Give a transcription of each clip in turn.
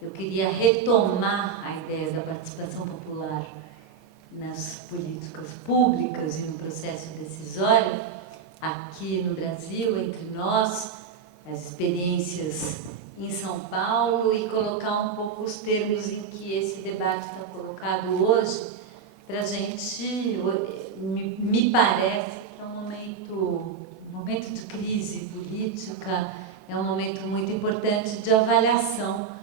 Eu queria retomar a ideia da participação popular nas políticas públicas e no processo decisório, aqui no Brasil, entre nós, as experiências em São Paulo, e colocar um pouco os termos em que esse debate está colocado hoje, para a gente, me parece que é um momento de crise política, é um momento muito importante de avaliação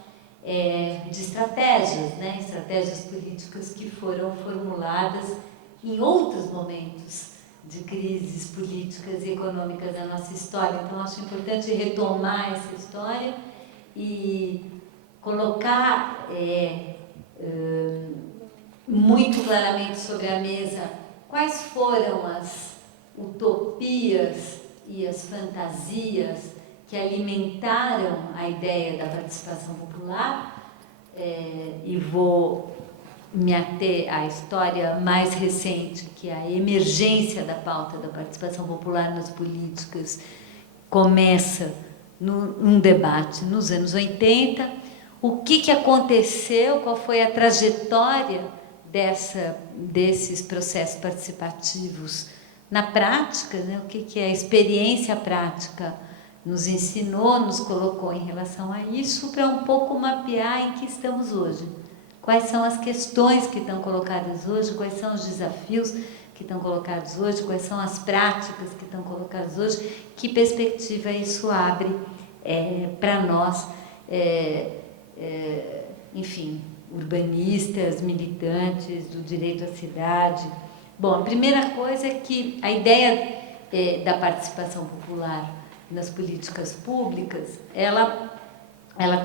de estratégias, né? Estratégias políticas que foram formuladas em outros momentos de crises políticas e econômicas da nossa história. Então, acho importante retomar essa história e colocar muito claramente sobre a mesa quais foram as utopias e as fantasias que alimentaram a ideia da participação popular, e vou me ater à história mais recente, que é a emergência da pauta da participação popular nas políticas, começa num debate nos anos 80. O que aconteceu, qual foi a trajetória desses processos participativos na prática, né? O que a experiência prática nos ensinou, nos colocou em relação a isso, para um pouco mapear em que estamos hoje. Quais são as questões que estão colocadas hoje, quais são os desafios que estão colocados hoje, quais são as práticas que estão colocadas hoje, que perspectiva isso abre para nós, enfim, urbanistas, militantes do direito à cidade. Bom, a primeira coisa é que a ideia da participação popular nas políticas públicas, ela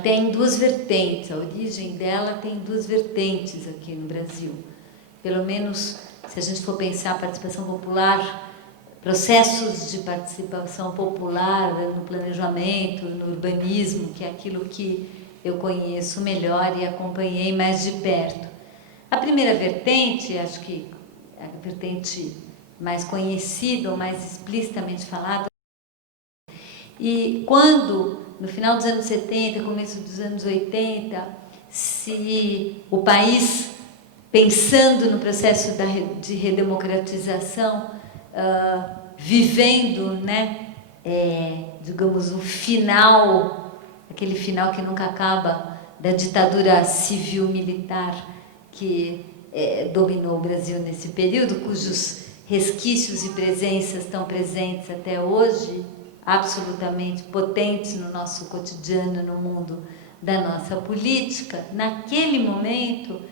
tem duas vertentes, a origem dela tem duas vertentes aqui no Brasil. Pelo menos, se a gente for pensar a participação popular, processos de participação popular no planejamento, no urbanismo, que é aquilo que eu conheço melhor e acompanhei mais de perto. A primeira vertente, acho que a vertente mais conhecida ou mais explicitamente falada, e quando, no final dos anos 70, começo dos anos 80, se o país, pensando no processo de redemocratização, vivendo, né, digamos, o final, aquele final que nunca acaba, da ditadura civil-militar que dominou o Brasil nesse período, cujos resquícios e presenças estão presentes até hoje, absolutamente potentes no nosso cotidiano, no mundo da nossa política. Naquele momento,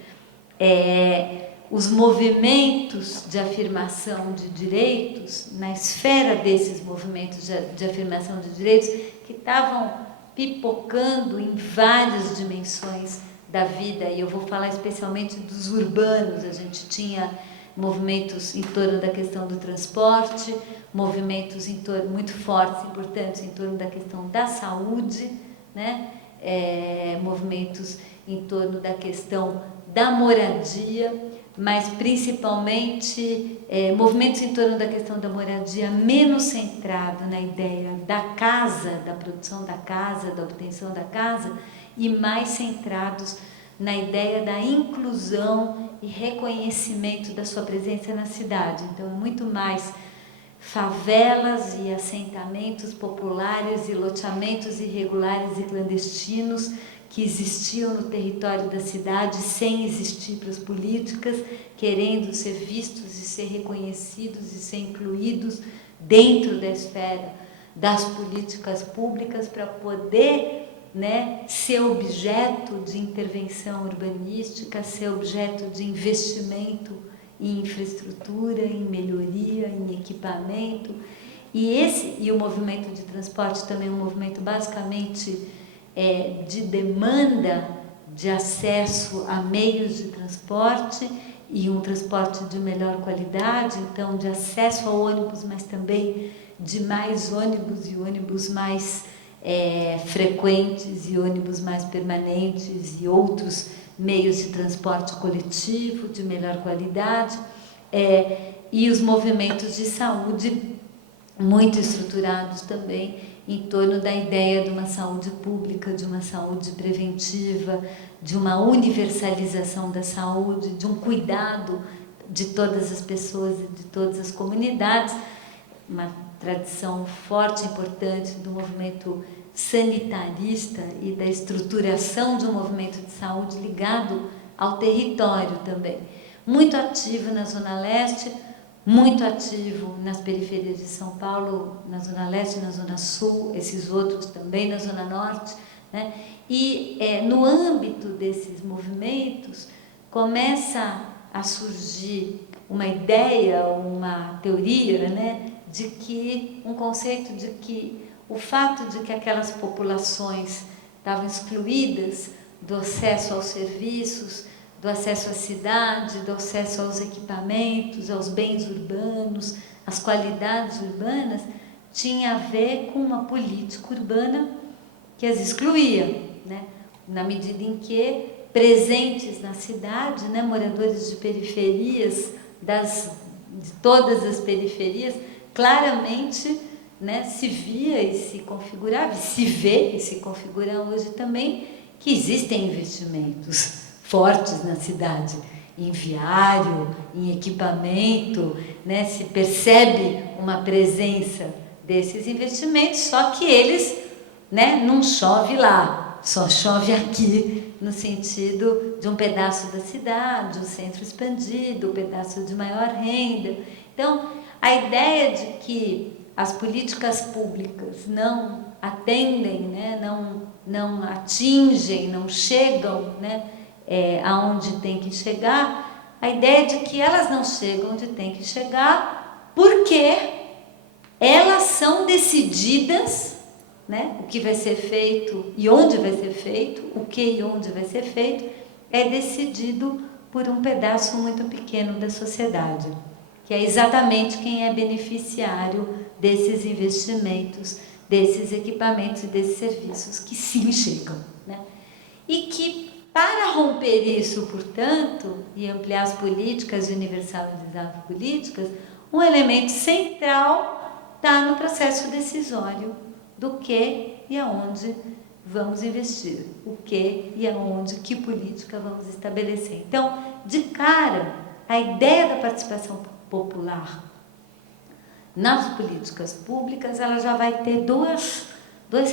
os movimentos de afirmação de direitos, na esfera desses movimentos de afirmação de direitos, que estavam pipocando em várias dimensões da vida, e eu vou falar especialmente dos urbanos. A gente tinha movimentos em torno da questão do transporte, movimentos muito fortes, importantes em torno da questão da saúde, né? Movimentos em torno da questão da moradia, mas principalmente movimentos em torno da questão da moradia menos centrado na ideia da casa, da produção da casa, da obtenção da casa, e mais centrados na ideia da inclusão e reconhecimento da sua presença na cidade. Então, muito mais favelas e assentamentos populares e loteamentos irregulares e clandestinos que existiam no território da cidade sem existir para as políticas, querendo ser vistos e ser reconhecidos e ser incluídos dentro da esfera das políticas públicas para poder, né, ser objeto de intervenção urbanística, ser objeto de investimento em infraestrutura, em melhoria, em equipamento. E o movimento de transporte também é um movimento basicamente de demanda de acesso a meios de transporte, e um transporte de melhor qualidade, então de acesso ao ônibus, mas também de mais ônibus e ônibus mais frequentes e ônibus mais permanentes e outros meios de transporte coletivo de melhor qualidade, e os movimentos de saúde muito estruturados também em torno da ideia de uma saúde pública, de uma saúde preventiva, de uma universalização da saúde, de um cuidado de todas as pessoas e de todas as comunidades, uma tradição forte e importante do movimento sanitarista e da estruturação de um movimento de saúde ligado ao território também. Muito ativo na Zona Leste, muito ativo nas periferias de São Paulo, na Zona Leste, na Zona Sul, esses outros também na Zona Norte, né? E no âmbito desses movimentos começa a surgir uma ideia, uma teoria, né, de que um conceito de que o fato de que aquelas populações estavam excluídas do acesso aos serviços, do acesso à cidade, do acesso aos equipamentos, aos bens urbanos, às qualidades urbanas, tinha a ver com uma política urbana que as excluía, né? Na medida em que presentes na cidade, né, moradores de periferias, de todas as periferias, claramente, né, se via e se configurava, e se vê e se configura hoje também, que existem investimentos fortes na cidade, em viário, em equipamento, né, se percebe uma presença desses investimentos, só que eles, né, não chove lá, só chove aqui, no sentido de um pedaço da cidade, um centro expandido, um pedaço de maior renda. Então, a ideia de que as políticas públicas não atendem, né, não atingem, não chegam, né, aonde tem que chegar, a ideia de que elas não chegam onde tem que chegar porque elas são decididas, né, o que vai ser feito e onde vai ser feito, o que e onde vai ser feito, é decidido por um pedaço muito pequeno da sociedade, que é exatamente quem é beneficiário desses investimentos, desses equipamentos e desses serviços que sim chegam, né? E que, para romper isso, portanto, e ampliar as políticas e universalizar as políticas, um elemento central está no processo decisório do que e aonde vamos investir, o que e aonde, que política vamos estabelecer. Então, de cara, a ideia da participação popular nas políticas públicas, ela já vai ter dois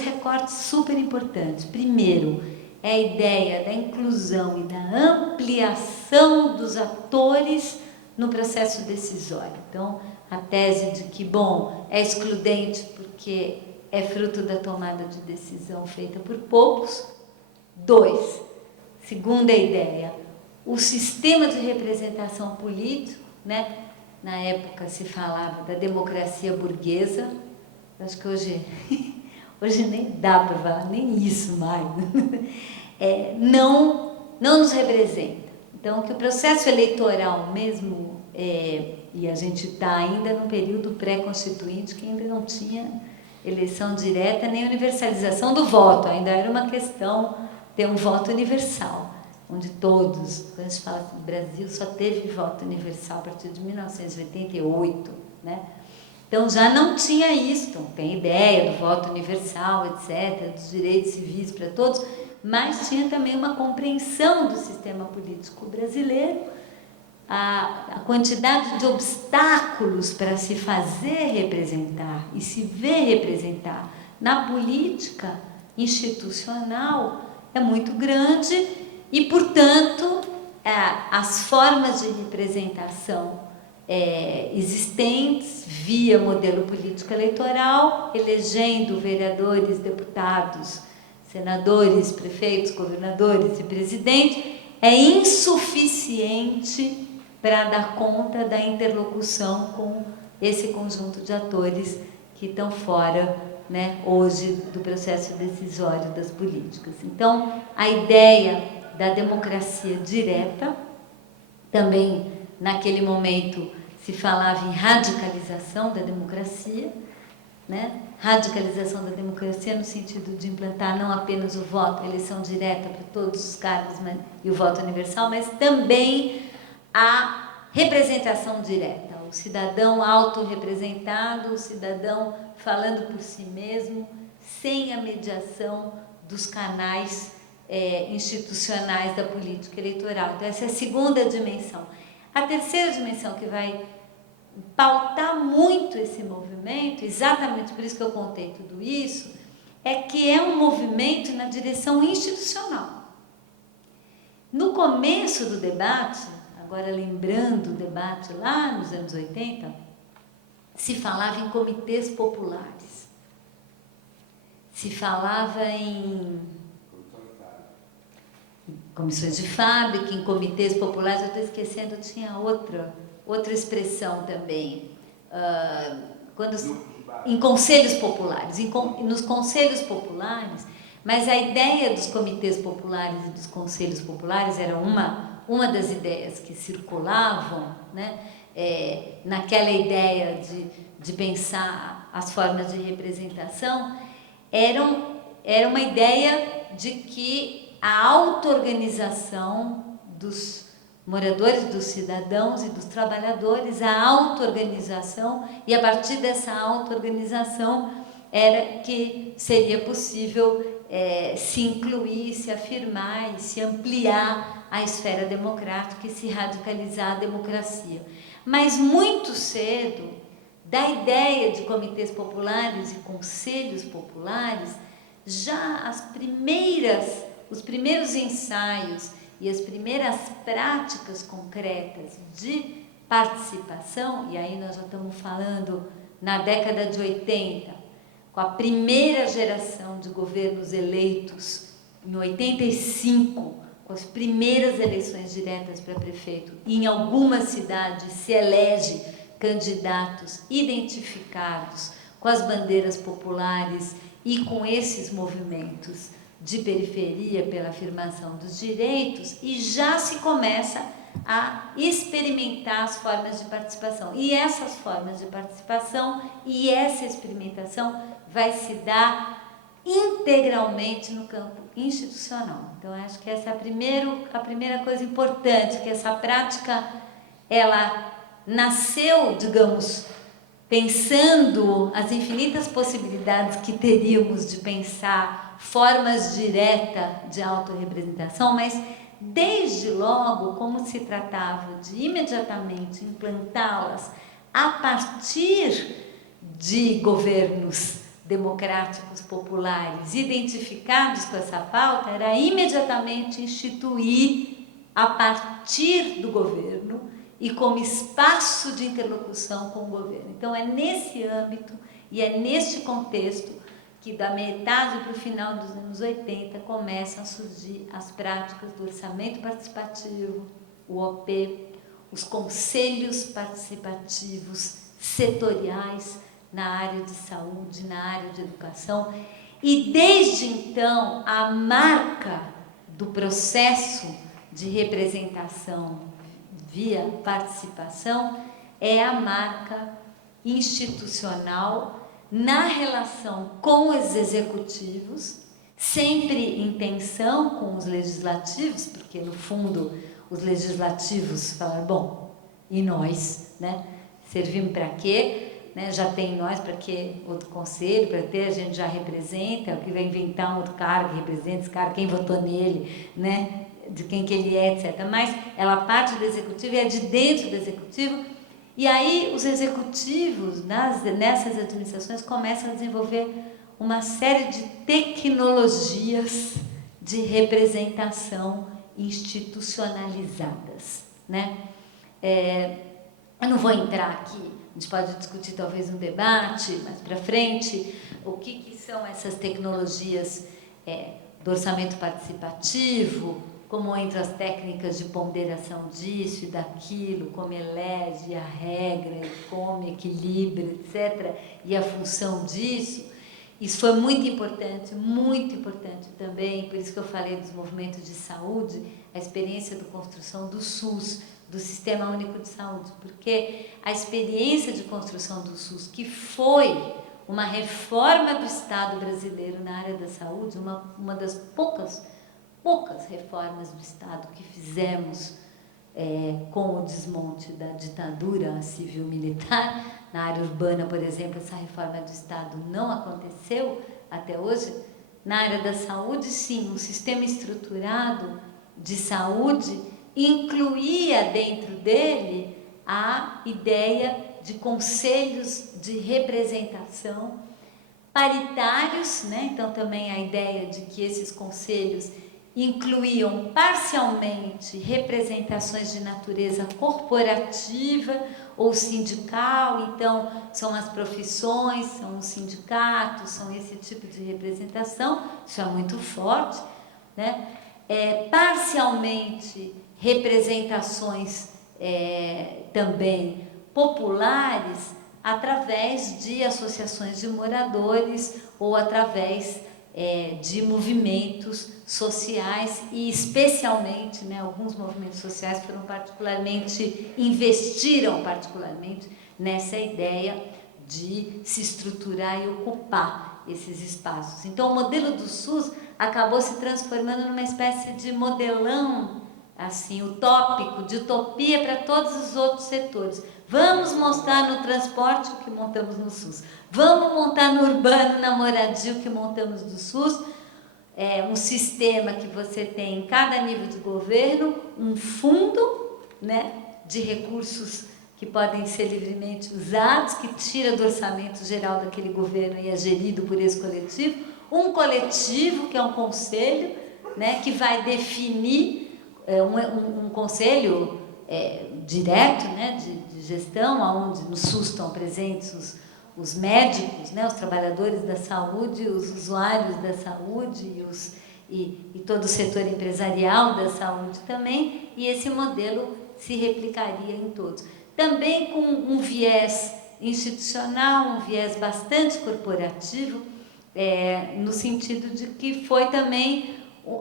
recortes super importantes. Primeiro, é a ideia da inclusão e da ampliação dos atores no processo decisório. Então, a tese de que, bom, é excludente porque é fruto da tomada de decisão feita por poucos. 2, segunda ideia, o sistema de representação político, né? Na época se falava da democracia burguesa, acho que hoje nem dá para falar nem isso mais, não nos representa. Então, que o processo eleitoral mesmo, e a gente está ainda no período pré-constituinte, que ainda não tinha eleição direta nem universalização do voto, ainda era uma questão ter um voto universal, onde todos, quando a gente fala assim, o Brasil só teve voto universal a partir de 1988, né? Então já não tinha isso, então, tem ideia do voto universal, etc., dos direitos civis para todos, mas tinha também uma compreensão do sistema político brasileiro, a quantidade de obstáculos para se fazer representar e se ver representar na política institucional é muito grande e, portanto, as formas de representação existentes via modelo político eleitoral, elegendo vereadores, deputados, senadores, prefeitos, governadores e presidente, é insuficiente para dar conta da interlocução com esse conjunto de atores que estão fora, né, hoje do processo decisório das políticas. Então, a ideia da democracia direta, também naquele momento se falava em radicalização da democracia, né? Radicalização da democracia no sentido de implantar não apenas o voto, a eleição direta para todos os cargos, e o voto universal, mas também a representação direta, o cidadão autorrepresentado, o cidadão falando por si mesmo, sem a mediação dos canais institucionais da política eleitoral. Então, essa é a segunda dimensão. A terceira dimensão, que vai pautar muito esse movimento, exatamente por isso que eu contei tudo isso, é que é um movimento na direção institucional. No começo do debate, agora lembrando o debate lá nos anos 80, se falava em comitês populares. Se falava em comissões de fábrica, em comitês populares, eu estou esquecendo, tinha outra expressão também, em conselhos populares, nos conselhos populares, mas a ideia dos comitês populares e dos conselhos populares era uma das ideias que circulavam, né, naquela ideia de pensar as formas de representação, era uma ideia de que a auto-organização dos moradores, dos cidadãos e dos trabalhadores, a auto-organização, e a partir dessa auto-organização era que seria possível se incluir, se afirmar e se ampliar a esfera democrática e se radicalizar a democracia. Mas muito cedo, da ideia de comitês populares e conselhos populares, já os primeiros ensaios e as primeiras práticas concretas de participação, e aí nós já estamos falando na década de 80, com a primeira geração de governos eleitos, em 85, com as primeiras eleições diretas para prefeito, e em algumas cidades se elege candidatos identificados com as bandeiras populares e com esses movimentos de periferia pela afirmação dos direitos, e já se começa a experimentar as formas de participação. E essas formas de participação e essa experimentação vai se dar integralmente no campo institucional. Então, acho que essa é a primeira coisa importante, que essa prática, ela nasceu, digamos, pensando as infinitas possibilidades que teríamos de pensar formas diretas de autorrepresentação, mas desde logo, como se tratava de imediatamente implantá-las a partir de governos democráticos populares identificados com essa pauta, era imediatamente instituir a partir do governo e como espaço de interlocução com o governo. Então, é nesse âmbito e é neste contexto que, da metade para o final dos anos 80, começam a surgir as práticas do orçamento participativo, o OP, os conselhos participativos setoriais na área de saúde, na área de educação, e desde então a marca do processo de representação via participação é a marca institucional na relação com os executivos, sempre em tensão com os legislativos, porque no fundo os legislativos falaram, bom, e nós, né? Servimos para quê? Né? Já tem nós, para que outro conselho, para ter, a gente já representa, o que vai inventar um outro cara que representa esse cara, quem votou nele, né? De quem que ele é, etc. Mas ela parte do executivo e é de dentro do executivo, e aí os executivos nessas administrações começam a desenvolver uma série de tecnologias de representação institucionalizadas, né? Eu não vou entrar aqui, a gente pode discutir talvez um debate mais para frente, o que são essas tecnologias do orçamento participativo, como entram as técnicas de ponderação disso e daquilo, como elege a regra, como equilibra, etc., e a função disso. Isso foi muito importante também, por isso que eu falei dos movimentos de saúde, a experiência da construção do SUS, do Sistema Único de Saúde, porque a experiência de construção do SUS, que foi uma reforma do Estado brasileiro na área da saúde, uma das poucas reformas do Estado que fizemos com o desmonte da ditadura civil-militar. Na área urbana, por exemplo, essa reforma do Estado não aconteceu, até hoje, na área da saúde, sim, um sistema estruturado de saúde incluía dentro dele a ideia de conselhos de representação paritários, né? Então também a ideia de que esses conselhos incluíam parcialmente representações de natureza corporativa ou sindical, então são as profissões, são os sindicatos, são esse tipo de representação, isso é muito forte, né? Parcialmente representações também populares através de associações de moradores ou através de movimentos sociais e especialmente, né, alguns movimentos sociais investiram particularmente nessa ideia de se estruturar e ocupar esses espaços. Então o modelo do SUS acabou se transformando numa espécie de modelão assim, utópico, de utopia para todos os outros setores. Vamos mostrar no transporte o que montamos no SUS. Vamos montar no urbano, na moradia, o que montamos do SUS. Um sistema que você tem em cada nível de governo, um fundo, né, de recursos que podem ser livremente usados, que tira do orçamento geral daquele governo e é gerido por esse coletivo. Um coletivo, que é um conselho, né, que vai definir um conselho direto, né, de gestão, onde no SUS estão presentes os médicos, né, os trabalhadores da saúde, os usuários da saúde e todo o setor empresarial da saúde também, e esse modelo se replicaria em todos. Também com um viés institucional, um viés bastante corporativo, no sentido de que foi também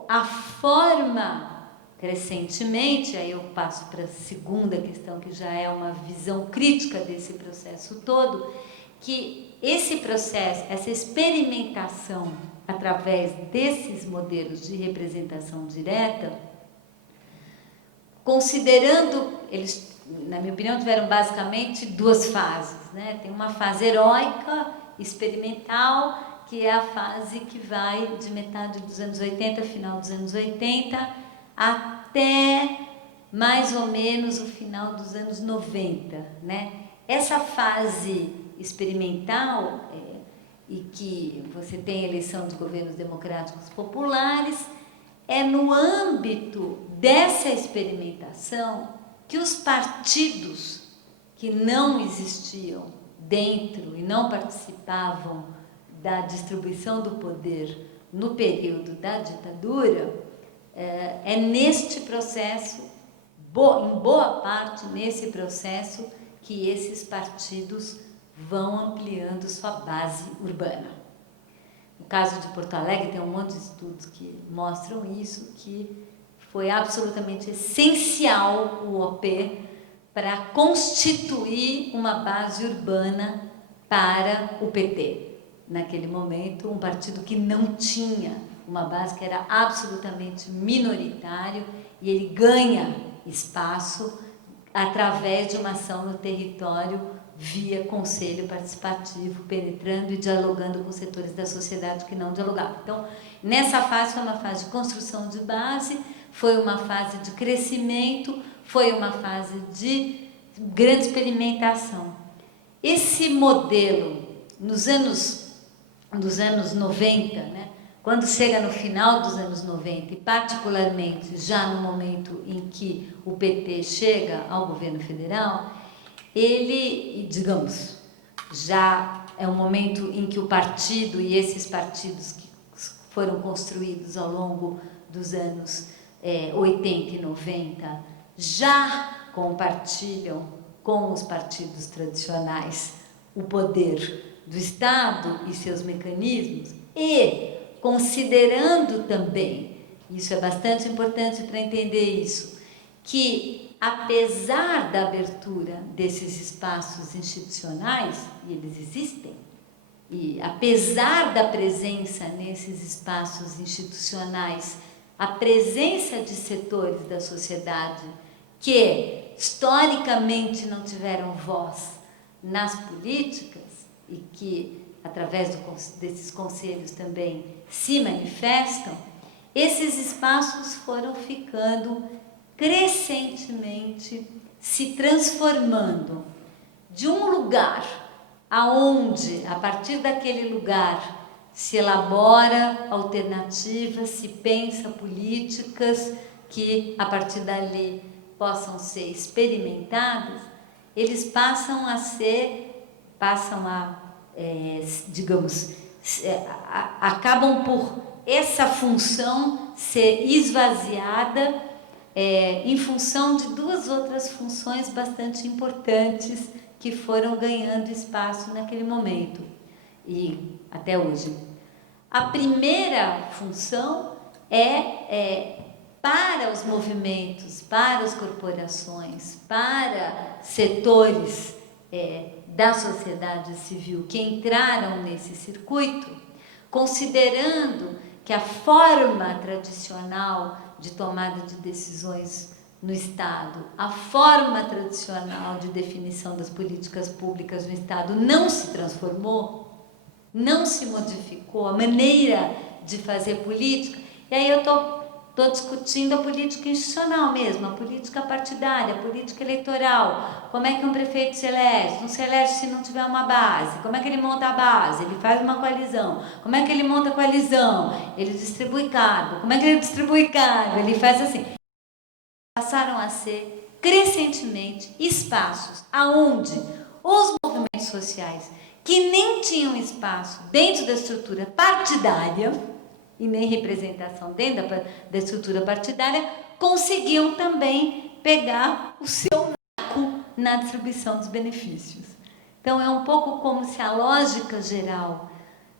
a forma crescentemente, aí eu passo para a segunda questão, que já é uma visão crítica desse processo todo, que esse processo, essa experimentação através desses modelos de representação direta, considerando, eles, na minha opinião, tiveram basicamente duas fases, né? Tem uma fase heróica, experimental, que é a fase que vai de metade dos anos 80, final dos anos 80, até mais ou menos o final dos anos 90, né? Essa fase experimental, e que você tem eleição de governos democráticos populares, é no âmbito dessa experimentação que os partidos que não existiam dentro e não participavam da distribuição do poder no período da ditadura, neste processo, em boa parte nesse processo, que esses partidos vão ampliando sua base urbana. No caso de Porto Alegre, tem um monte de estudos que mostram isso, que foi absolutamente essencial o OP para constituir uma base urbana para o PT. Naquele momento, um partido que não tinha uma base, que era absolutamente minoritário, e ele ganha espaço através de uma ação no território via conselho participativo, penetrando e dialogando com setores da sociedade que não dialogavam. Então, nessa fase foi uma fase de construção de base, foi uma fase de crescimento, foi uma fase de grande experimentação. Esse modelo, nos anos 90, né, quando chega no final dos anos 90, e particularmente já no momento em que o PT chega ao governo federal, ele, digamos, já é um momento em que o partido e esses partidos que foram construídos ao longo dos anos 80 e 90 já compartilham com os partidos tradicionais o poder do Estado e seus mecanismos, e considerando também, isso é bastante importante para entender isso, que apesar da abertura desses espaços institucionais, e eles existem, e apesar da presença nesses espaços institucionais, a presença de setores da sociedade que historicamente não tiveram voz nas políticas e que através desses conselhos também se manifestam, esses espaços foram ficando crescentemente se transformando de um lugar aonde, a partir daquele lugar, se elabora alternativas, se pensa políticas que, a partir dali, possam ser experimentadas, eles passam a digamos, acabam por essa função ser esvaziada em função de duas outras funções bastante importantes que foram ganhando espaço naquele momento e até hoje. A primeira função para os movimentos, para as corporações, para setores da sociedade civil que entraram nesse circuito, considerando que a forma tradicional de tomada de decisões no Estado, a forma tradicional de definição das políticas públicas no Estado não se transformou, não se modificou, a maneira de fazer política, e aí eu estou discutindo a política institucional mesmo, a política partidária, a política eleitoral, como é que um prefeito se elege, não se elege se não tiver uma base, como é que ele monta a base, ele faz uma coalizão, como é que ele monta a coalizão, ele distribui cargo, como é que ele distribui cargo, ele faz assim. Passaram a ser crescentemente espaços aonde os movimentos sociais, que nem tinham espaço dentro da estrutura partidária, e nem representação dentro da estrutura partidária, conseguiam também pegar o seu naco na distribuição dos benefícios. Então, é um pouco como se a lógica geral,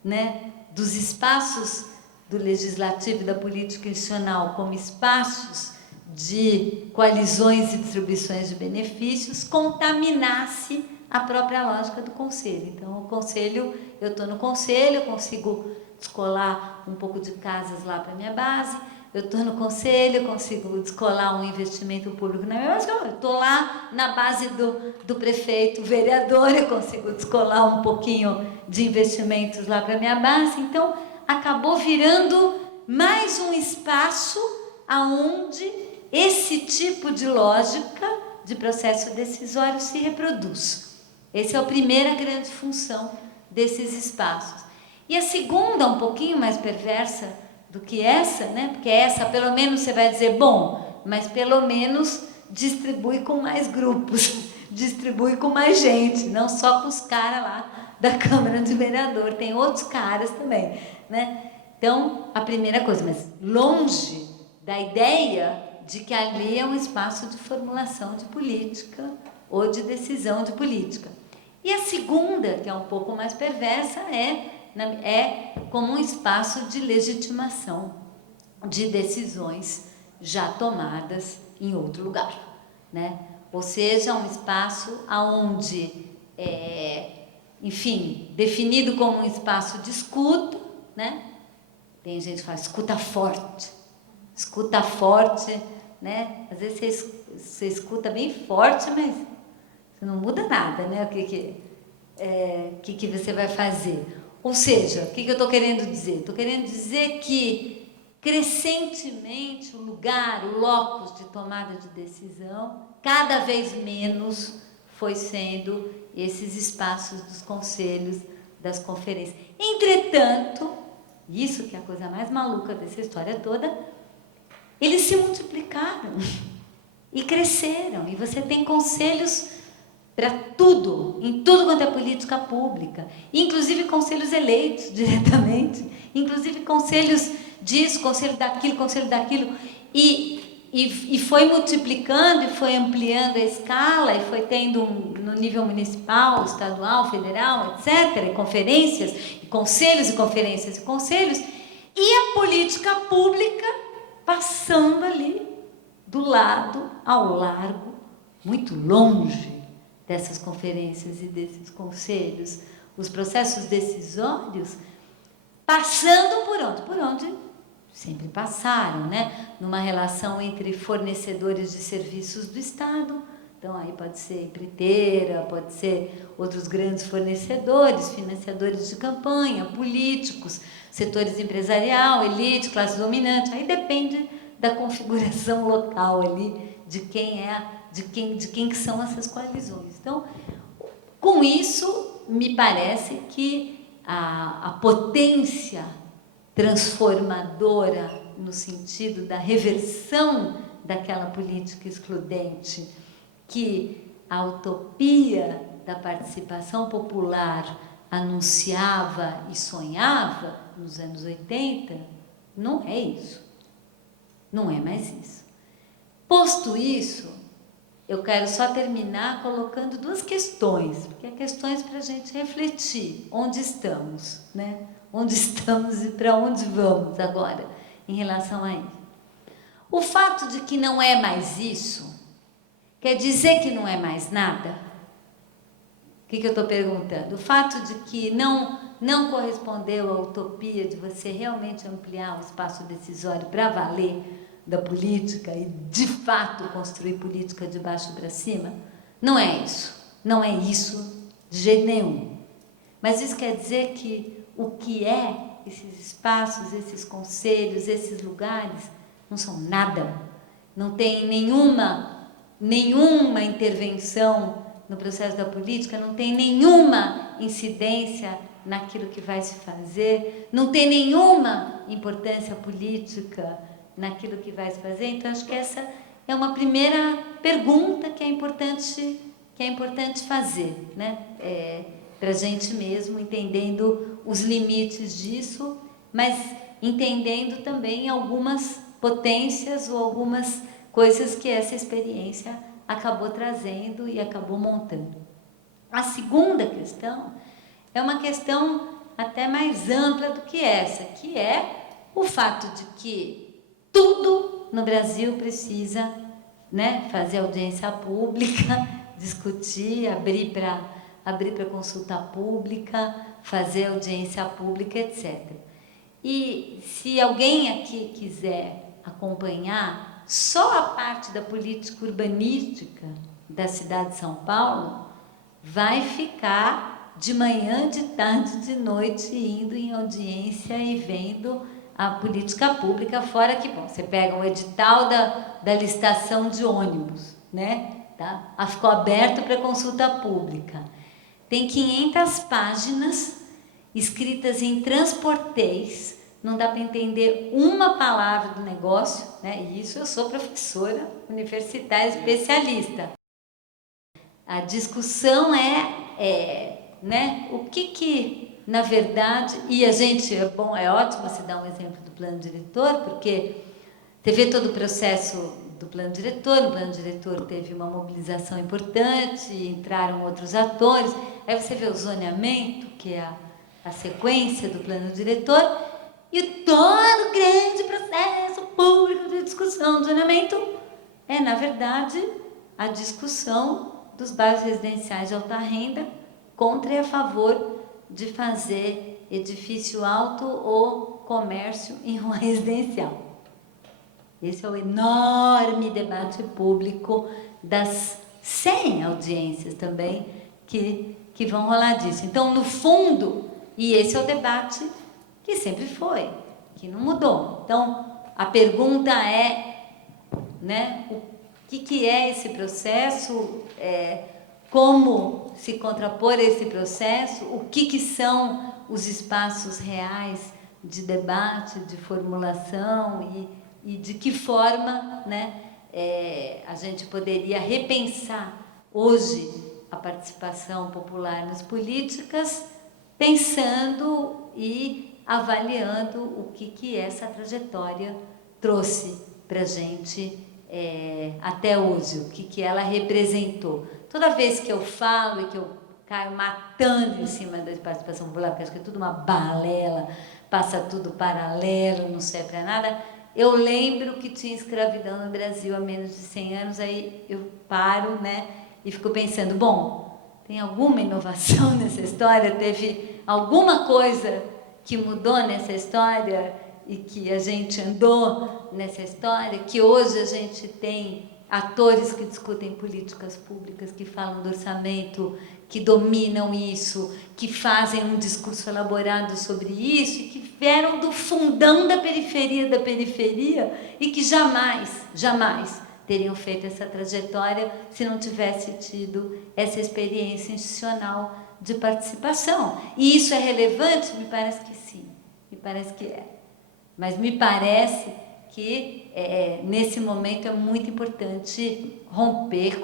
né, dos espaços do legislativo e da política institucional como espaços de coalizões e distribuições de benefícios contaminasse a própria lógica do conselho. Então, o conselho, eu estou no conselho, eu consigo descolar um pouco de casas lá para a minha base, eu estou no conselho, eu consigo descolar um investimento público na minha base, eu estou lá na base do prefeito, vereador, eu consigo descolar um pouquinho de investimentos lá para a minha base. Então, acabou virando mais um espaço aonde esse tipo de lógica de processo decisório se reproduz. Essa é a primeira grande função desses espaços. E a segunda, um pouquinho mais perversa do que essa, né? Porque essa, pelo menos, você vai dizer, bom, mas pelo menos distribui com mais grupos, distribui com mais gente, não só com os caras lá da Câmara de Vereador, tem outros caras também, né? Então, a primeira coisa, mas longe da ideia de que ali é um espaço de formulação de política ou de decisão de política. E a segunda, que é um pouco mais perversa, é como um espaço de legitimação de decisões já tomadas em outro lugar, né? Ou seja, um espaço onde, enfim, definido como um espaço de escuta, né? Tem gente que fala escuta forte, né? Às vezes você escuta bem forte, mas você não muda nada, né? O que você vai fazer? Ou seja, o que eu estou querendo dizer? Estou querendo dizer que, crescentemente, o lugar, o locus de tomada de decisão, cada vez menos foi sendo esses espaços dos conselhos, das conferências. Entretanto, isso que é a coisa mais maluca dessa história toda, eles se multiplicaram e cresceram. E você tem conselhos para tudo, em tudo quanto é política pública, inclusive conselhos eleitos diretamente, inclusive conselhos disso, conselho daquilo, e foi multiplicando e foi ampliando a escala, e foi tendo no nível municipal, estadual, federal, etc., e conferências, e conselhos e conferências e conselhos, e a política pública passando ali, do lado ao largo, muito longe dessas conferências e desses conselhos, os processos decisórios, passando por onde? Por onde sempre passaram, né? Numa relação entre fornecedores de serviços do Estado, Então, aí pode ser empreiteira, pode ser outros grandes fornecedores, financiadores de campanha, políticos, setores empresarial, elite, classe dominante. Aí depende da configuração local ali, de quem que são essas coalizões. Então, com isso, me parece que a potência transformadora, no sentido da reversão daquela política excludente, que a utopia da participação popular anunciava e sonhava nos anos 80, não é isso. Não é mais isso. Posto isso, eu quero só terminar colocando duas questões, porque é questões para a gente refletir onde estamos, né? Onde estamos e para onde vamos agora em relação a isso. O fato de que não é mais isso, quer dizer que não é mais nada? O que eu estou perguntando? O fato de que não correspondeu à utopia de você realmente ampliar o espaço decisório para valer da política e, de fato, construir política de baixo para cima? Não é isso. Não é isso de jeito nenhum. Mas isso quer dizer que o que é esses espaços, esses conselhos, esses lugares, não são nada. Não tem nenhuma intervenção no processo da política, não tem nenhuma incidência naquilo que vai se fazer, não tem nenhuma importância política naquilo que vai se fazer. Então, acho que essa é uma primeira pergunta que é importante fazer, né? Para a gente mesmo, entendendo os limites disso, mas entendendo também algumas potências ou algumas coisas que essa experiência acabou trazendo e acabou montando. A segunda questão é uma questão até mais ampla do que essa, que é o fato de que tudo no Brasil precisa, né, fazer audiência pública, discutir, abrir para consulta pública, fazer audiência pública, etc. E se alguém aqui quiser acompanhar só a parte da política urbanística da cidade de São Paulo, vai ficar de manhã, de tarde, de noite, indo em audiência e vendo a política pública, fora que, bom, você pega um edital da licitação de ônibus, né? Tá? Ficou aberto para consulta pública. Tem 500 páginas escritas em transportês, não dá para entender uma palavra do negócio, né? E isso eu sou professora universitária especialista. A discussão né, o que na verdade, e a gente, é ótimo você dar um exemplo do plano diretor, porque você vê todo o processo do plano diretor, no plano diretor teve uma mobilização importante, entraram outros atores, aí você vê o zoneamento, que é a sequência do plano diretor, e todo o grande processo público de discussão do zoneamento é, na verdade, a discussão dos bairros residenciais de alta renda contra e a favor de fazer edifício alto ou comércio em rua residencial. Esse é o enorme debate público das 100 audiências também que vão rolar disso. Então, no fundo, e esse é o debate que sempre foi, que não mudou. Então, a pergunta é, né, o que é esse processo, como se contrapor a esse processo, o que são os espaços reais de debate, de formulação e de que forma, né, a gente poderia repensar hoje a participação popular nas políticas, pensando e avaliando o que essa trajetória trouxe para a gente até hoje, o que ela representou. Toda vez que eu falo e que eu caio matando em cima da participação popular, porque acho que é tudo uma balela, passa tudo paralelo, não serve para nada, eu lembro que tinha escravidão no Brasil há menos de 100 anos, aí eu paro, né, e fico pensando, bom, tem alguma inovação nessa história? Teve alguma coisa que mudou nessa história e que a gente andou nessa história, que hoje a gente tem atores que discutem políticas públicas, que falam do orçamento, que dominam isso, que fazem um discurso elaborado sobre isso e que vieram do fundão da periferia e que jamais teriam feito essa trajetória se não tivesse tido essa experiência institucional de participação. E isso é relevante? Me parece que sim, me parece que é. Mas me parece que nesse momento é muito importante romper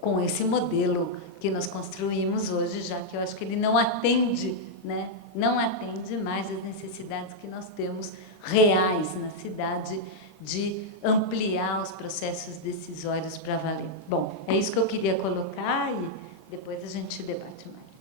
com esse modelo que nós construímos hoje, já que eu acho que ele não atende, né? Não atende mais às necessidades que nós temos reais na cidade de ampliar os processos decisórios para valer. Bom, é isso que eu queria colocar e depois a gente debate mais.